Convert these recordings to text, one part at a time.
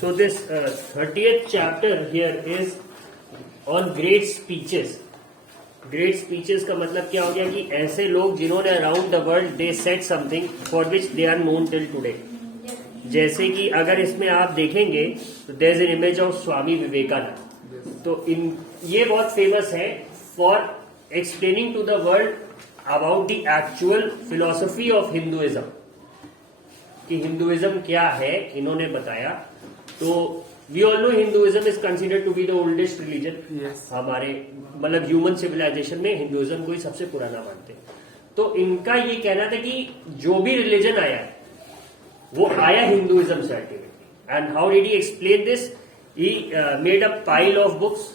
So this 30th chapter here is on great speeches. Great speeches का मतलब क्या हो गया कि ऐसे लोग जिन्होंने around the world they set something for which they are known till today. जैसे कि अगर इसमें आप देखेंगे तो there is an image of Swami Vivekananda. तो ये बहुत फेमस है for explaining to the world about the actual philosophy of Hinduism, कि हिंदुइज्म क्या है इन्होंने बताया. तो we all know Hinduism is considered to be the oldest religion. हमारे मतलब ह्यूमन सिविलाइजेशन में हिंदुइज्म को ही सबसे पुराना मानते हैं. तो इनका ये कहना था कि जो भी रिलीजन आया है वो आया हिंदुइज्म से ultimately. And how did he explain this? He made a pile of books,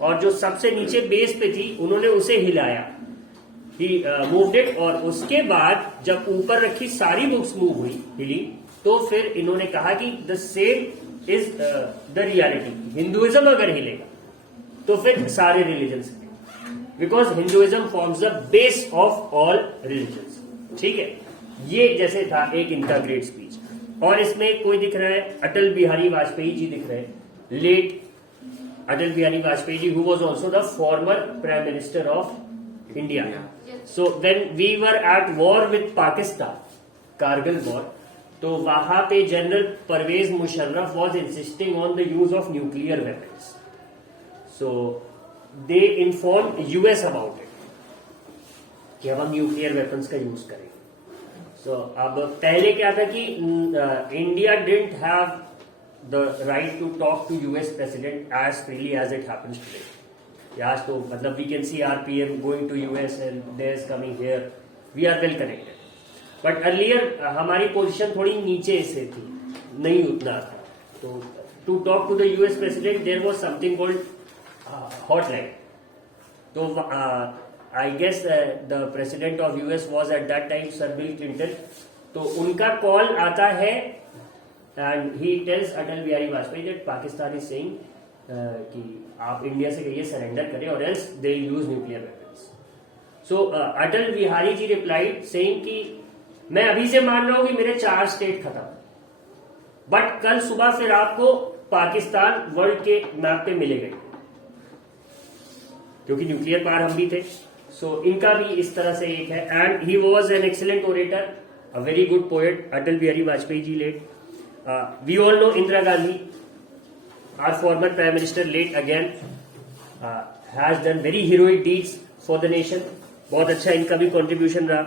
और जो सबसे नीचे बेस पे थी उन्होंने उसे हिलाया. ही मूव्ड इट, और उसके बाद जब ऊपर रखी सारी बुक्स मूव हुई, हिली, तो फिर इन्होंने कहा कि the same is the reality. Hinduism अगर हिलेगा तो फिर सारे रिलीजन्स हिलेंगे, because Hinduism forms the base of all religions. ठीक है, ये जैसे था एक इनका ग्रेट स्पीच. और इसमें कोई दिख रहा है, अटल बिहारी वाजपेयी जी दिख रहे हैं, late Atal Bihari Vajpayee ji, who was also the former prime minister of India. So when we were at war with Pakistan, Kargil war, तो वहां पे general Pervez Musharraf was insisting on the use of nuclear weapons. So they inform US about it कि अब हम nuclear weapons का use करेंगे. सो अब पहले क्या था कि India didn't have the right to talk to US president as freely as it happens today. आज तो मतलब we can see our PM going to US and there is coming here, we are well connected. But earlier हमारी पोजीशन थोड़ी नीचे से थी, नहीं उतना था. तो to talk to the US president there was something called hotline. तो I guess the president of US was at that time sir Bill Clinton. तो उनका कॉल आता है and he tells Atal Bihari Vajpayee that Pakistan is saying कि आप India से कहिए surrender करें और else they use nuclear weapons. So Atal Bihari ji replied saying कि मैं अभी से मान रहा हूं कि मेरे 4 स्टेट खत्म, बट कल सुबह फिर आपको पाकिस्तान वर्ल्ड के मैप पे मिलेगा, क्योंकि न्यूक्लियर पावर हम भी थे. सो इनका भी इस तरह से एक है. And he was an excellent orator, a very good poet, Atal Bihari Vajpayee ji late. We all know Indira Gandhi, our former prime minister, late again, has done very heroic deeds for the nation. बहुत अच्छा इनका भी कॉन्ट्रीब्यूशन रहा.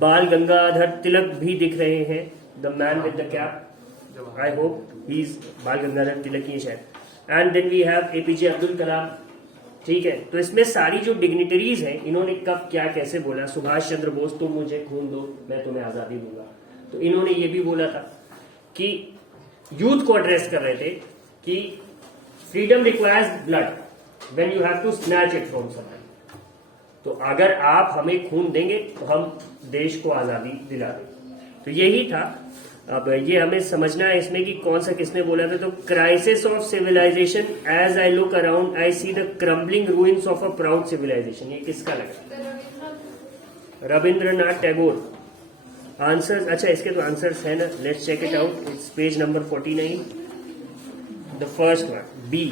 बाल गंगाधर तिलक भी दिख रहे हैं, the man with the cap. I hope he is Bal Gangadhar Tilak ही शायद. And then we have APJ Abdul Kalam. ठीक है, तो इसमें सारी जो डिग्निटरीज हैं इन्होंने कब क्या कैसे बोला. सुभाष चंद्र बोस, तुम मुझे खून दो मैं तुम्हें आजादी दूंगा. तो इन्होंने ये भी बोला था कि यूथ को एड्रेस कर रहे थे कि freedom requires blood when you have to snatch it from someone. तो अगर आप हमें खून देंगे तो हम देश को आजादी दिला देंगे. तो यही था. अब ये हमें समझना है इसमें कि कौन सा किसने बोला था. तो crisis of civilisation, as I look around I see the crumbling ruins of a proud civilisation. ये किसका लगा? रविंद्रनाथ टैगोर. आंसर्स, अच्छा इसके तो आंसर्स है ना, let's check it out. It's page number 49, the first one, B,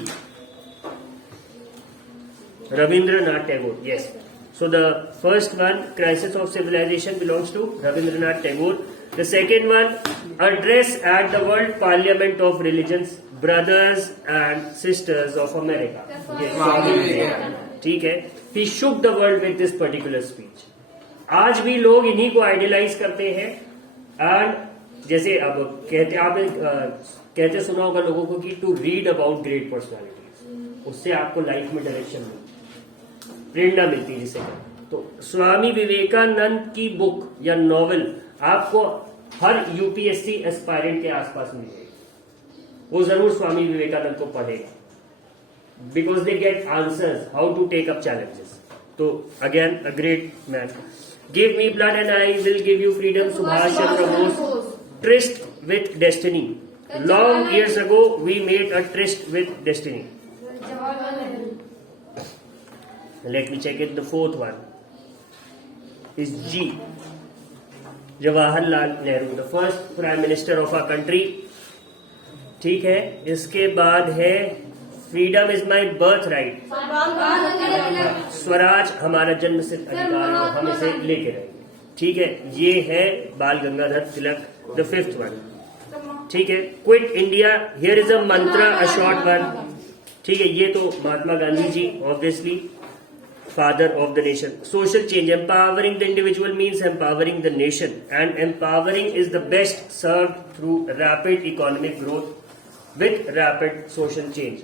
Rabindranath Tagore. Yes. So the first one, Crisis of Civilization, belongs to Rabindranath Tagore. The second one, Address at the World Parliament of Religions, Brothers and Sisters of America. Yes. ठीक है. He shook the world with this particular speech. आज भी लोग इन्हीं को idealise करते हैं. And जैसे अब कहते आपने कहते सुना होगा लोगों को कि to read about great personalities, उससे आपको लाइफ में डायरेक्शन मिलती, प्रेरणा मिलती है जिसे. तो स्वामी विवेकानंद की बुक या नॉवेल आपको हर यूपीएससी एस्पायरेंट के आसपास मिलेगी. वो जरूर स्वामी विवेकानंद को पढ़ेगा, because they get answers how to take up challenges. तो again a great man. Give me blood and I will give you freedom, Subhash Chandra Bose. Tryst with destiny, long years ago we made a tryst with destiny. Let me check it. The fourth one is G. Jawaharlal Nehru, the first Prime Minister of our country. ठीक है, इसके बाद है freedom is my birth right, Swaraj हमारा जन्मसिद्ध अधिकार है, हम इसे लेके रहेंगे। ठीक है, ये है Bal Gangadhar Tilak, the fifth one. ठीक है, quit India, here is a mantra, a short one. ठीक है, ये तो Mahatma Gandhi ji obviously father of the nation. Social change, empowering the individual means empowering the nation, and empowering is the best serve through rapid economic growth with rapid social change.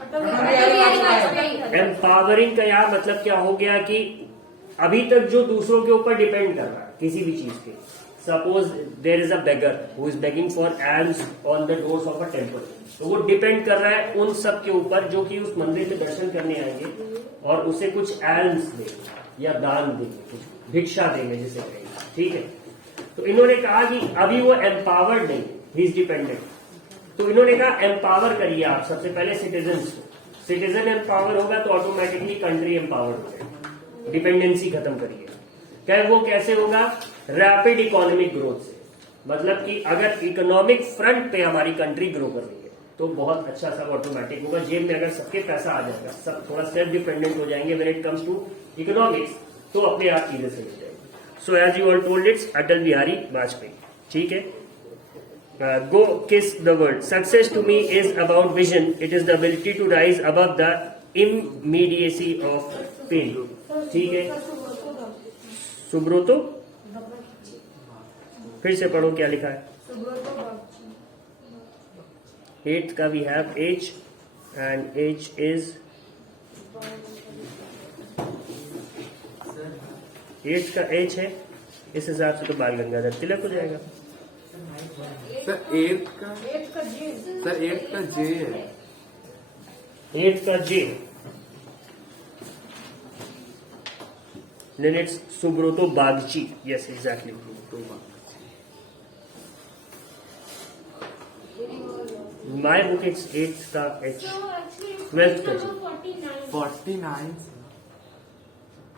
Empowering का यहाँ मतलब क्या हो गया कि अभी तक जो दूसरों के ऊपर डिपेंड कर रहा है किसी भी चीज के, suppose there is a beggar who is begging for elms on the doors of a temple, तो वो डिपेंड कर रहा है उन सब के ऊपर जो कि उस मंदिर में दर्शन करने आएंगे और उसे कुछ एल्म्स देंगे या दान देंगे, कुछ भिक्षा देंगे जिसे कहेंगे। ठीक है, तो इन्होंने कहा कि अभी वो एम्पावर्ड नहीं, ही इज डिपेंडेंट। तो इन्होंने कहा एम्पावर करिए आप सबसे पहले सिटीजन्स को। सिटीजन एम्पावर होगा तो ऑटोमेटिकली कंट्री एम्पावर्ड हो जाएगी, डिपेंडेंसी खत्म करिए। क्या वो कैसे होगा? रैपिड इकोनॉमिक ग्रोथ से, मतलब कि अगर इकोनॉमिक फ्रंट पे हमारी कंट्री ग्रो कर रही है तो बहुत अच्छा सा ऑटोमेटिक होगा। जेब में अगर सबके पैसा आ जाएगा, सब थोड़ा सेल्फ डिपेंडेंट हो जाएंगे when it comes to economics, तो अपने आप चीजें सही हो जाएगी। So as you all told, it's Atal Bihari Vajpayee. ठीक है, go kiss the world. Success to me is about vision. It is the ability to rise above the immediacy of pain. ठीक है, सुब्रोतो, फिर से पढ़ो क्या लिखा है। एट्थ का we have H, and H is, eighth का एच है, इस हिसाब से तो बाल गंगाधर तिलक हो जाएगा। सर एट का जे है। एट्थ का जे, then it's Subroto Bagchi. yes, exactly. My book it's 8th का H, 12th का G, 49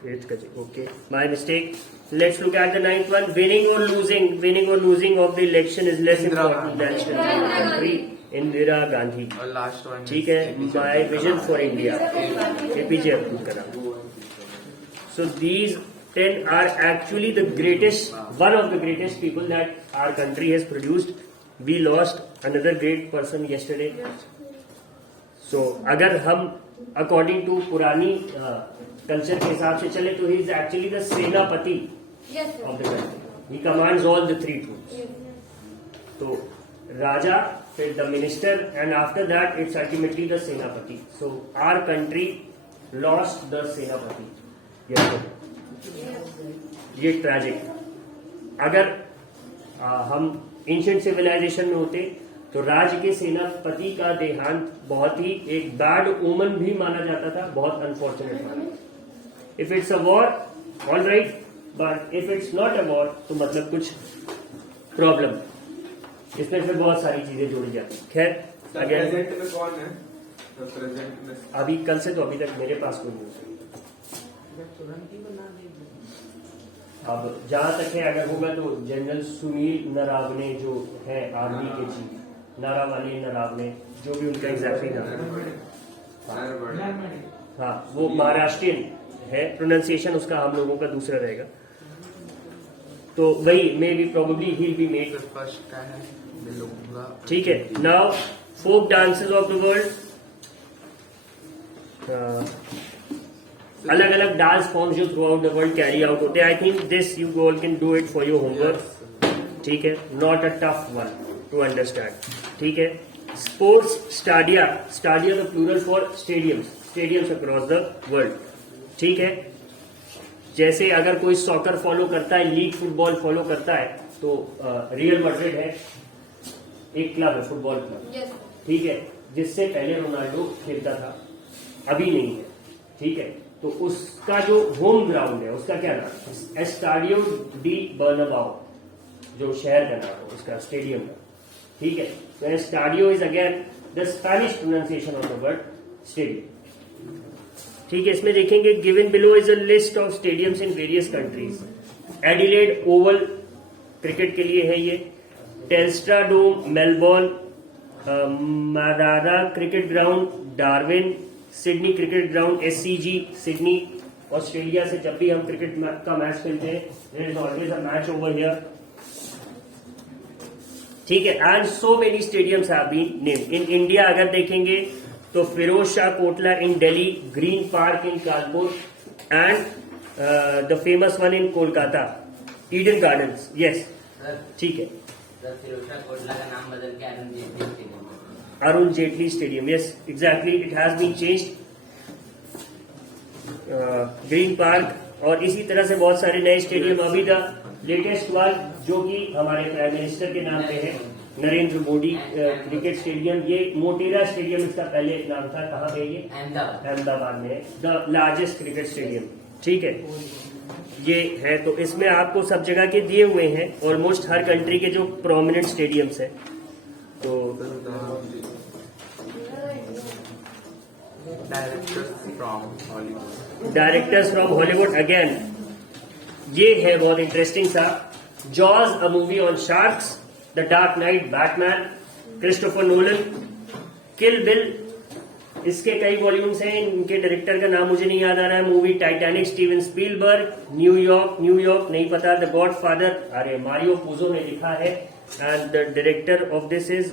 8th का G. Okay, my mistake. Let's look at the 9th one. Winning or losing. Winning or losing of the election is less important than strengthening the country. Indira Gandhi. और last one ठीक है, my vision for India, APJ Abdul Kalam. So these 10 are actually the greatest, one of the greatest people that our country has produced. We lost another great person yesterday. So अगर हम according to पुरानी culture के हिसाब से चले तो he is actually the सेनापति of the country. He commands all the three troops. तो राजा, फिर the minister, and after that it's ultimately the सेनापति. So our country lost the सेनापति yesterday. ये ट्रैजिक। अगर हम एंशिएंट सिविलाइजेशन में होते तो राज्य के सेनापति का देहांत बहुत ही एक बैड ओमन भी माना जाता था, बहुत अनफॉर्चुनेट माना। If it's a war all right, but if it's not a war तो मतलब कुछ प्रॉब्लम, इसमें फिर बहुत सारी चीजें जोड़ी जाती। खैर, प्रेजेंट में कौन है? प्रेजेंट में अभी कल से तो अभी तक मेरे पास कोई नहीं। अब जहां तक है, अगर होगा तो जनरल सुनील नरावने जो है आर्मी के चीफ, नारावाली नरावने, जो भी उनका एग्जैक्टली नाम है, हाँ, वो महाराष्ट्रियन है, प्रोनाउंसिएशन उसका हम लोगों का दूसरा रहेगा। तो वही maybe probably he will be made first का है, मैं लूंगा। ठीक है, now folk dances of the world. अलग अलग डांस फॉर्म्स जो throughout the world carry out होते हैं। I think this you all can do it for your homework. ठीक है, not a tough one to understand. ठीक है, sports stadia, stadia the plural for stadiums, stadiums across the world. ठीक है, जैसे अगर कोई सॉकर फॉलो करता है, लीग फुटबॉल फॉलो करता है, तो रियल मैड्रिड है, एक क्लब है, फुटबॉल क्लब। ठीक है, जिससे पहले रोनाल्डो खेलता था, अभी नहीं है। ठीक है, तो उसका जो होम ग्राउंड है उसका क्या नाम है? एस्टाडियो डी बर्नाबाओ, जो शहर का नाम है उसका, स्टेडियम का। ठीक है, तो estadio is again the Spanish pronunciation of the word stadium. ठीक है, इसमें देखेंगे given below is a list of stadiums in various countries. Adelaide Oval cricket के लिए है ये, Telstra Dome Melbourne, Marrara cricket ground, Darwin, Sydney cricket ground, SCG Sydney. Australia से जब भी हम क्रिकेट का मैच खेलते हैं, there is always a match over here, ठीक है। And so many stadiums have been named in India. अगर देखेंगे तो Feroz Shah Kotla in Delhi, Green Park in Kanpur, and the famous one in Kolkata, Eden Gardens. Yes, ठीक है। फिरोज शाह कोटला का नाम बदल के Arun Jaitley stadium. Arun Jaitley stadium, yes exactly, it has been changed. Green Park और इसी तरह से बहुत सारे नए स्टेडियम। अभी द लेटेस्ट वन जो कि हमारे प्राइम मिनिस्टर के नाम पे है, नरेंद्र मोदी क्रिकेट स्टेडियम। ये मोटेरा स्टेडियम इसका पहले नाम था। कहाँ पे ये? अहमदाबाद में है, द लार्जेस्ट क्रिकेट स्टेडियम, ठीक है। ये है, तो इसमें आपको सब जगह के दिए हुए हैं, ऑलमोस्ट हर कंट्री के जो प्रोमिनेंट स्टेडियम्स है। तो डायरेक्टर्स फ्रॉम हॉलीवुड अगेन, ये है बहुत इंटरेस्टिंग सा। Jaws, a movie on sharks, the dark night, Batman, Christopher Nolan, kill bill, इसके कई वॉल्यूम्स हैं, इनके डायरेक्टर का नाम मुझे नहीं याद आ रहा है। Movie Titanic, Steven Spielberg, New York नहीं पता। द गॉड फादर, अरे मारियो पूजो ने लिखा है, and the director of this is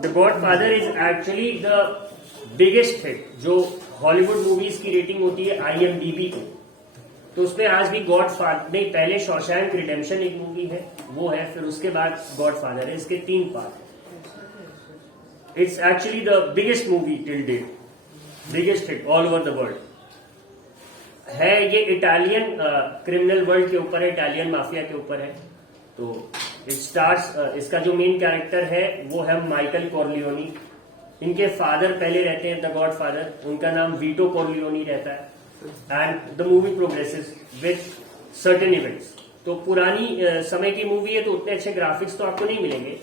the God father is actually the biggest hit. जो हॉलीवुड मूवीज की रेटिंग होती है IMDb की, तो उसमें आज भी गॉड फादर नहीं, पहले शॉशैंक रिडेम्पशन एक मूवी है, वो है, फिर उसके बाद गॉड फादर है। इसके 3 part. It's actually the biggest movie till date, biggest hit all over the world है। ये इटालियन क्रिमिनल वर्ल्ड के ऊपर है, इटालियन माफिया के ऊपर है। तो इट स्टार्स, इसका जो मेन कैरेक्टर है वो है माइकल कॉर्लियोनी। इनके फादर पहले रहते हैं द गॉड फादर, उनका नाम वीटो कॉर्लियोनी रहता है। And the movie progresses with certain events. तो पुरानी समय की मूवी है, तो उतने अच्छे ग्राफिक्स तो आपको नहीं मिलेंगे,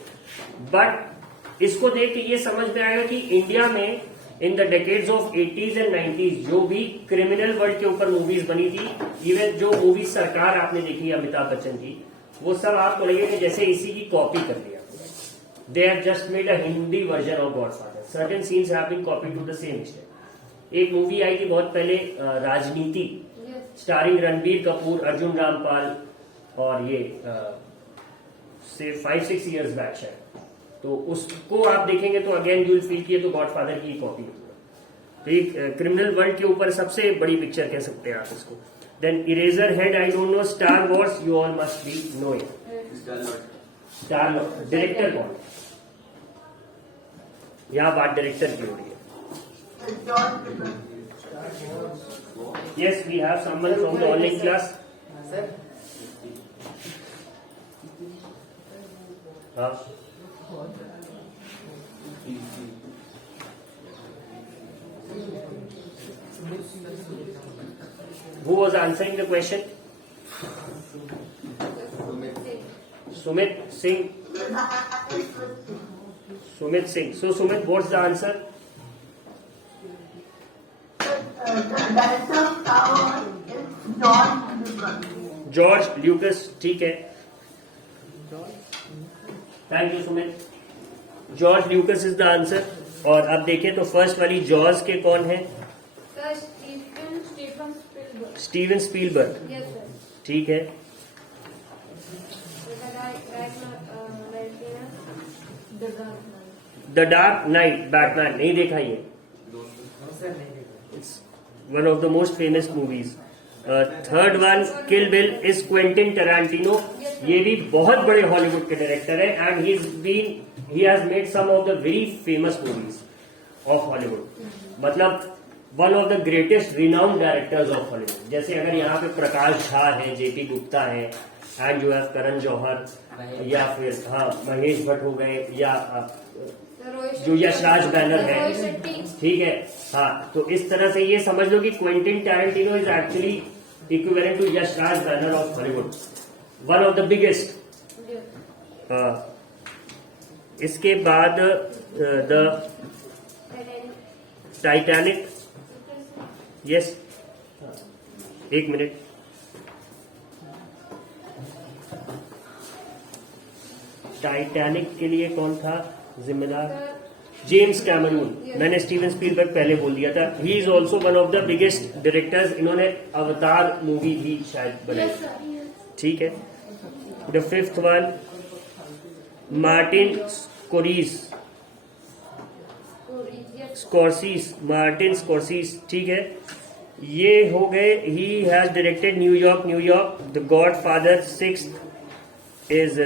बट इसको देख के ये समझ में आएगा कि इंडिया में in the decades of 80s and 90s जो भी क्रिमिनल वर्ल्ड के ऊपर मूवीज बनी थी, इवन जो मूवी सरकार आपने देखी अमिताभ बच्चन की, वो सब आपको लगेगा कि जैसे इसी की कॉपी कर दिया। They have just made a Hindi version of Godfather. Certain scenes have been copied to the same extent. एक मूवी आई थी बहुत पहले, राजनीति, स्टारिंग रणबीर कपूर, अर्जुन रामपाल, और ये से 5-6 इयर्स बैक शायद। तो उसको आप देखेंगे तो अगेन यू विल फील कि ये तो गॉडफादर की कॉपी है। तो एक क्रिमिनल वर्ल्ड के ऊपर सबसे बड़ी पिक्चर कह सकते हैं आप इसको। Then Eraserhead, I don't know. Star Wars, you all must be knowing. Star Lord, director कौन? यहाँ बात डायरेक्टर की हो रही है। Yes, we have someone from the online class. हाँ. Who was answering the question? Sumit Singh. Sumit Singh. So Sumit, what's the answer? George Lucas, ठीक है, thank you Sumit. George Lucas is the answer. और अब देखें तो first वाली George के कौन है? स्टीवन स्पीलबर्ग, ठीक है। द डार्क नाइट, बैटमैन, नहीं देखा ये? It's one of the most famous movies. Third one, Kill Bill, is Quentin Tarantino. ये भी बहुत बड़े हॉलीवुड के डायरेक्टर है, and he has made some of the very famous movies of Hollywood. मतलब one of the greatest renowned directors of Hollywood. जैसे अगर यहाँ पे प्रकाश झा है, JP गुप्ता है, and you have Karan Johar, या फिर हाँ महेश भट्ट हो गए, या जो यशराज बैनर है, ठीक है। हाँ, तो इस तरह से ये समझ लो कि Quentin Tarantino is actually equivalent to Yashraj banner of Hollywood, one of the biggest. इसके बाद द टाइटैनिक, यस, एक मिनट। टाइटैनिक के लिए कौन था जिम्मेदार? James Cameron. मैंने स्टीवन स्पीलबर्ग पहले बोल दिया था। He is also one of the biggest directors. इन्होंने अवतार मूवी भी शायद बनाई। ठीक है। The fifth one Martin Scorsese. ठीक है, ये हो गए। He has directed New York, the God father. Sixth is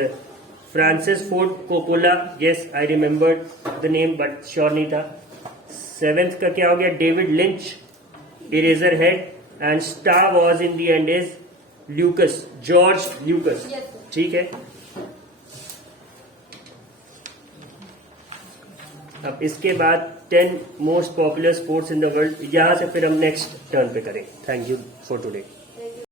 Francis Ford Coppola. Yes, I remembered the name but sure नहीं था। सेवेंथ का क्या हो गया? David lynch, eraser head. And star was in the end is George Lucas. ठीक है। अब इसके बाद 10 most popular sports in the world, यहां से फिर हम नेक्स्ट टर्न पे करें। Thank you for today.